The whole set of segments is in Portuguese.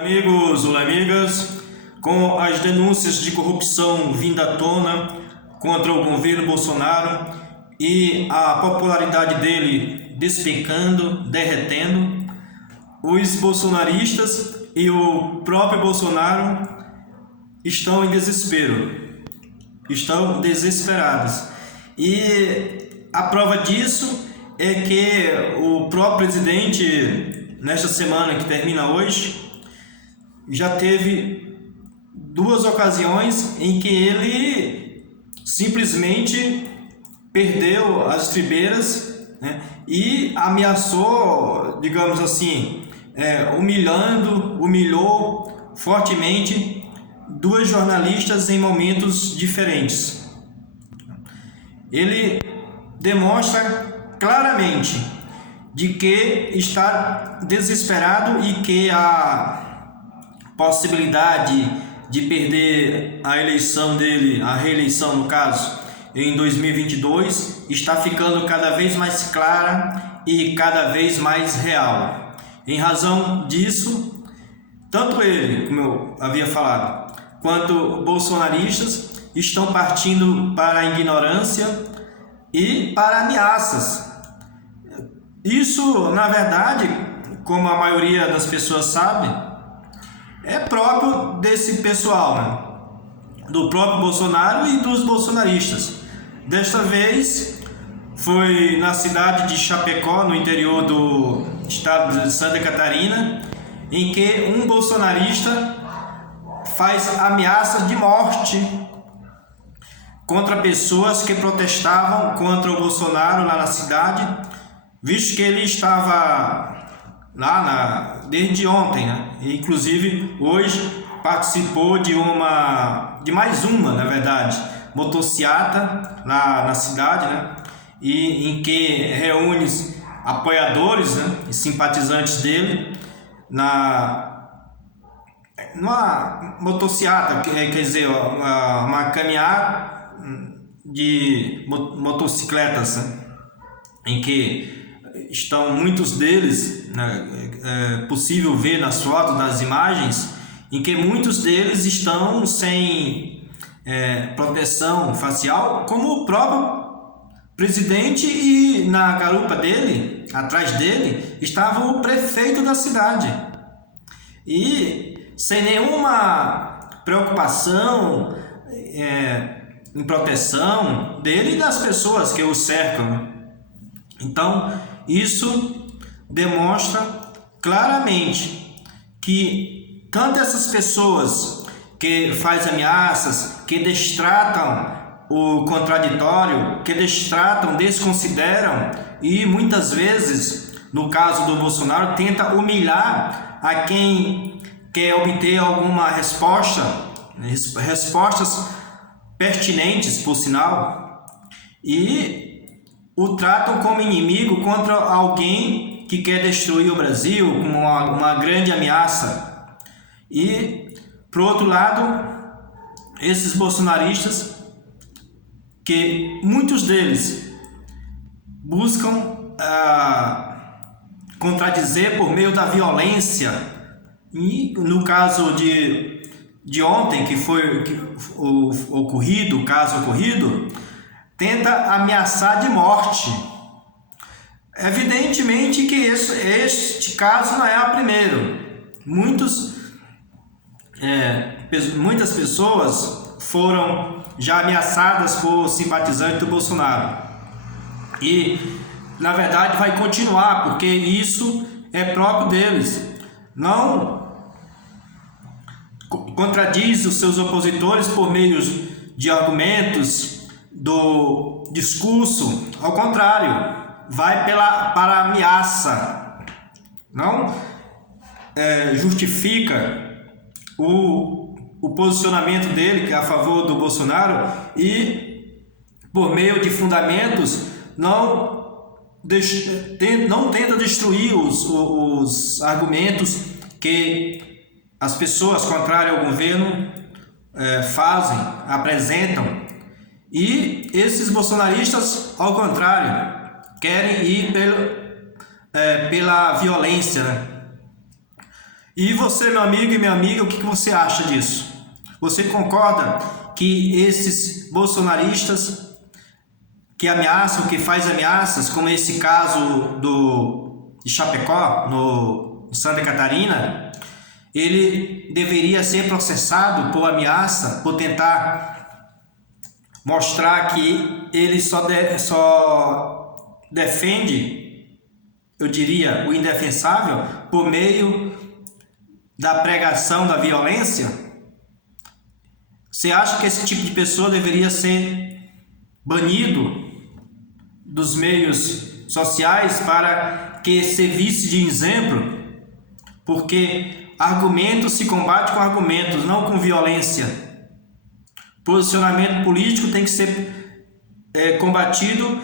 Amigos, olá amigas, com as denúncias de corrupção vindo à tona contra o governo Bolsonaro e a popularidade dele despencando, derretendo, os bolsonaristas e o próprio Bolsonaro estão em desespero, estão desesperados. E a prova disso é que o próprio presidente, nesta semana que termina hoje, já teve duas ocasiões em que ele simplesmente perdeu as estribeiras, né, e ameaçou, digamos assim, humilhou fortemente duas jornalistas em momentos diferentes. Ele demonstra claramente de que está desesperado e que a possibilidade de perder a eleição dele, a reeleição no caso, em 2022, está ficando cada vez mais clara e cada vez mais real. Em razão disso, tanto ele, como eu havia falado, quanto bolsonaristas estão partindo para a ignorância e para ameaças. Isso, na verdade, como a maioria das pessoas sabe, é próprio desse pessoal, né? Do próprio Bolsonaro e dos bolsonaristas. Desta vez foi na cidade de Chapecó, no interior do estado de Santa Catarina, em que um bolsonarista faz ameaças de morte contra pessoas que protestavam contra o Bolsonaro lá na cidade, visto que ele estava lá desde ontem, né? Inclusive hoje participou de mais uma, na verdade, motociata na cidade, né? E em que reúne apoiadores, né, e simpatizantes dele numa motociata, quer dizer, uma caminhada de motocicletas, né, em que estão muitos deles, né, é possível ver nas fotos, nas imagens, em que muitos deles estão sem proteção facial, como o próprio presidente, e na garupa dele, atrás dele, estava o prefeito da cidade. E sem nenhuma preocupação em proteção dele e das pessoas que o cercam. Então, isso demonstra claramente que tanto essas pessoas que fazem ameaças, que destratam o contraditório, que destratam, desconsideram e muitas vezes, no caso do Bolsonaro, tenta humilhar a quem quer obter alguma respostas pertinentes, por sinal, e o tratam como inimigo contra alguém que quer destruir o Brasil, como uma grande ameaça. E, por outro lado, esses bolsonaristas, que muitos deles buscam contradizer por meio da violência, e no caso de ontem, que foi o caso ocorrido, tenta ameaçar de morte. Evidentemente que este caso não é o primeiro. Muitas pessoas foram já ameaçadas por simpatizantes do Bolsonaro. E, na verdade, vai continuar, porque isso é próprio deles. Não contradiz os seus opositores por meio de argumentos, do discurso, ao contrário, vai para a ameaça, não justifica o posicionamento dele a favor do Bolsonaro e, por meio de fundamentos, não tenta destruir os argumentos que as pessoas contrárias ao governo apresentam. E esses bolsonaristas, ao contrário, querem ir pela violência, né? E você, meu amigo e minha amiga, o que você acha disso? Você concorda que esses bolsonaristas que ameaçam, que fazem ameaças, como esse caso de Chapecó, no Santa Catarina, ele deveria ser processado por ameaça, por tentar mostrar que ele só defende, eu diria, o indefensável por meio da pregação da violência? Você acha que esse tipo de pessoa deveria ser banido dos meios sociais para que servisse de exemplo? Porque argumentos se combate com argumentos, não com violência. Posicionamento político tem que ser combatido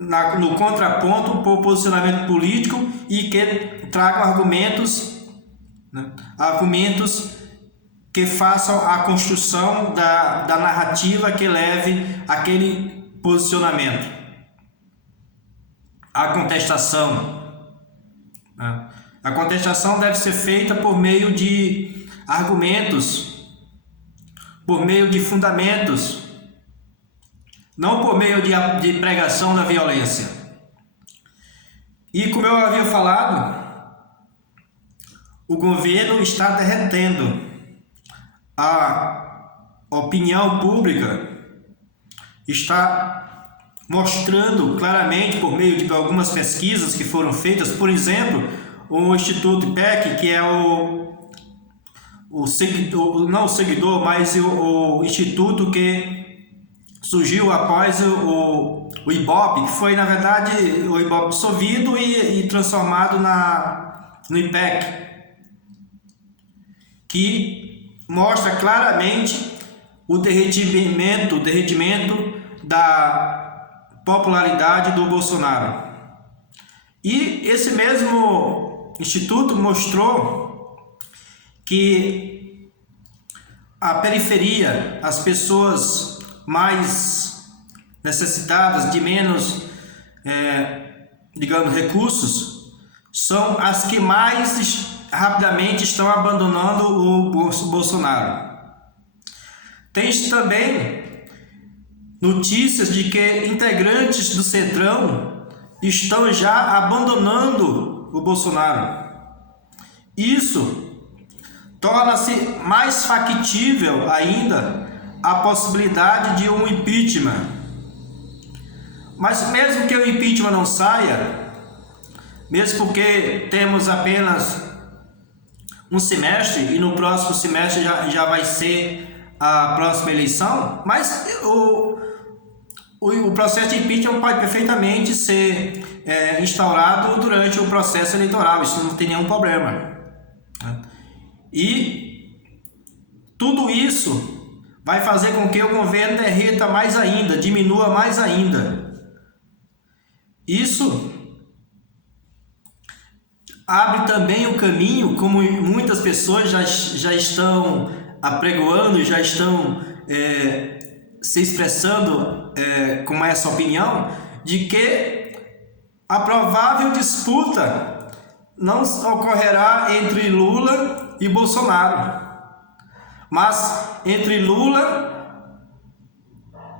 no contraponto por posicionamento político e que tragam argumentos, né? Argumentos que façam a construção da narrativa que leve aquele posicionamento. A contestação, né? A contestação deve ser feita por meio de argumentos, por meio de fundamentos, não por meio de pregação da violência. E como eu havia falado, o governo está derretendo a opinião pública, está mostrando claramente por meio de algumas pesquisas que foram feitas, por exemplo, o Instituto IPEC, que é o instituto que surgiu após o IBOP, que foi na verdade o IBOP dissolvido e transformado no IPEC, que mostra claramente o derretimento da popularidade do Bolsonaro. E esse mesmo instituto mostrou que a periferia, as pessoas mais necessitadas, de menos, recursos, são as que mais rapidamente estão abandonando o Bolsonaro. Tem também notícias de que integrantes do Centrão estão já abandonando o Bolsonaro. Isso torna-se mais factível ainda a possibilidade de um impeachment. Mas mesmo que o impeachment não saia, mesmo porque temos apenas um semestre e no próximo semestre já vai ser a próxima eleição, mas o processo de impeachment pode perfeitamente ser instaurado durante o processo eleitoral, isso não tem nenhum problema. E tudo isso vai fazer com que o governo derreta mais ainda, diminua mais ainda. Isso abre também o caminho, como muitas pessoas já estão apregoando, já estão se expressando com essa opinião, de que a provável disputa não ocorrerá entre Lula e Bolsonaro, mas entre Lula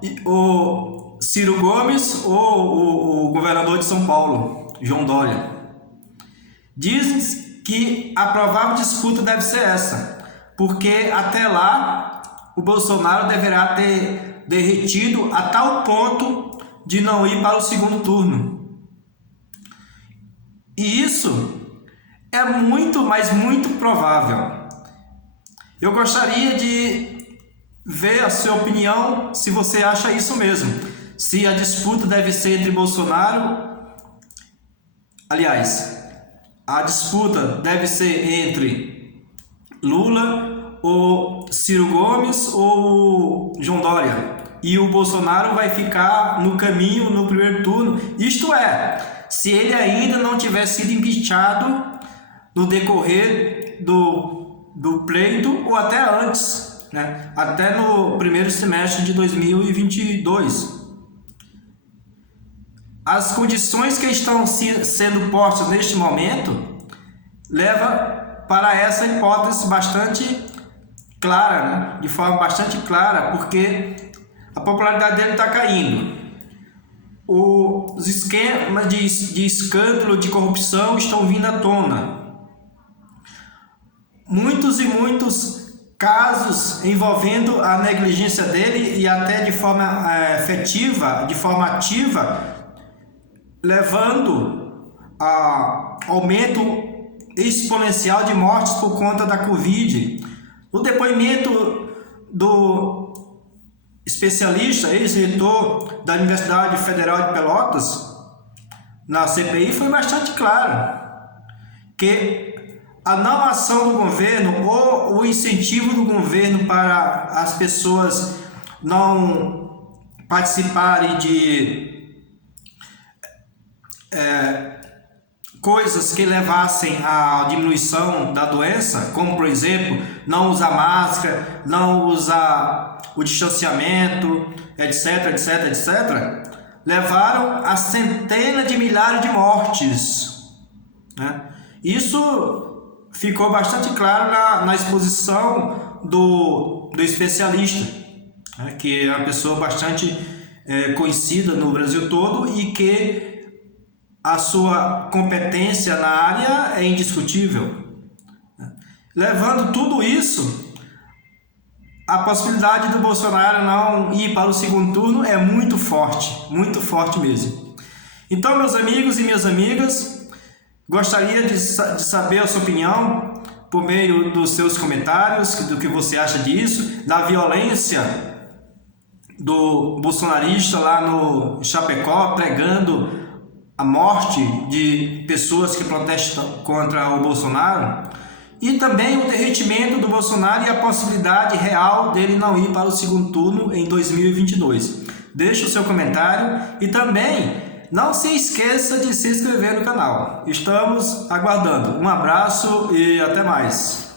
e o Ciro Gomes ou o governador de São Paulo, João Dória. Dizem que a provável disputa deve ser essa, porque até lá o Bolsonaro deverá ter derretido a tal ponto de não ir para o segundo turno. E isso é muito, mas muito provável. Eu gostaria de ver a sua opinião, se você acha isso mesmo. Se a disputa deve ser entre Bolsonaro... Aliás, a disputa deve ser entre Lula, ou Ciro Gomes ou João Dória. E o Bolsonaro vai ficar no caminho no primeiro turno. Isto é, se ele ainda não tiver sido impeachado no decorrer do pleito ou até antes, né? Até no primeiro semestre de 2022. As condições que estão sendo postas neste momento leva para essa hipótese bastante clara, né? De forma bastante clara, porque a popularidade dele está caindo. Os esquemas de escândalo, de corrupção estão vindo à tona. Muitos e muitos casos envolvendo a negligência dele e até de forma efetiva, de forma ativa, levando a aumento exponencial de mortes por conta da Covid. O depoimento do especialista, ex-reitor da Universidade Federal de Pelotas, na CPI, foi bastante claro que a não ação do governo ou o incentivo do governo para as pessoas não participarem de coisas que levassem à diminuição da doença, como por exemplo, não usar máscara, não usar o distanciamento, etc, etc, etc, levaram a centenas de milhares de mortes, né? Isso ficou bastante claro na exposição do especialista, né? Que é uma pessoa bastante conhecida no Brasil todo e que a sua competência na área é indiscutível. Levando tudo isso, a possibilidade do Bolsonaro não ir para o segundo turno é muito forte mesmo. Então, meus amigos e minhas amigas, gostaria de saber a sua opinião por meio dos seus comentários, do que você acha disso, da violência do bolsonarista lá no Chapecó, pregando a morte de pessoas que protestam contra o Bolsonaro, e também o derretimento do Bolsonaro e a possibilidade real dele não ir para o segundo turno em 2022. Deixe o seu comentário e também não se esqueça de se inscrever no canal. Estamos aguardando. Um abraço e até mais.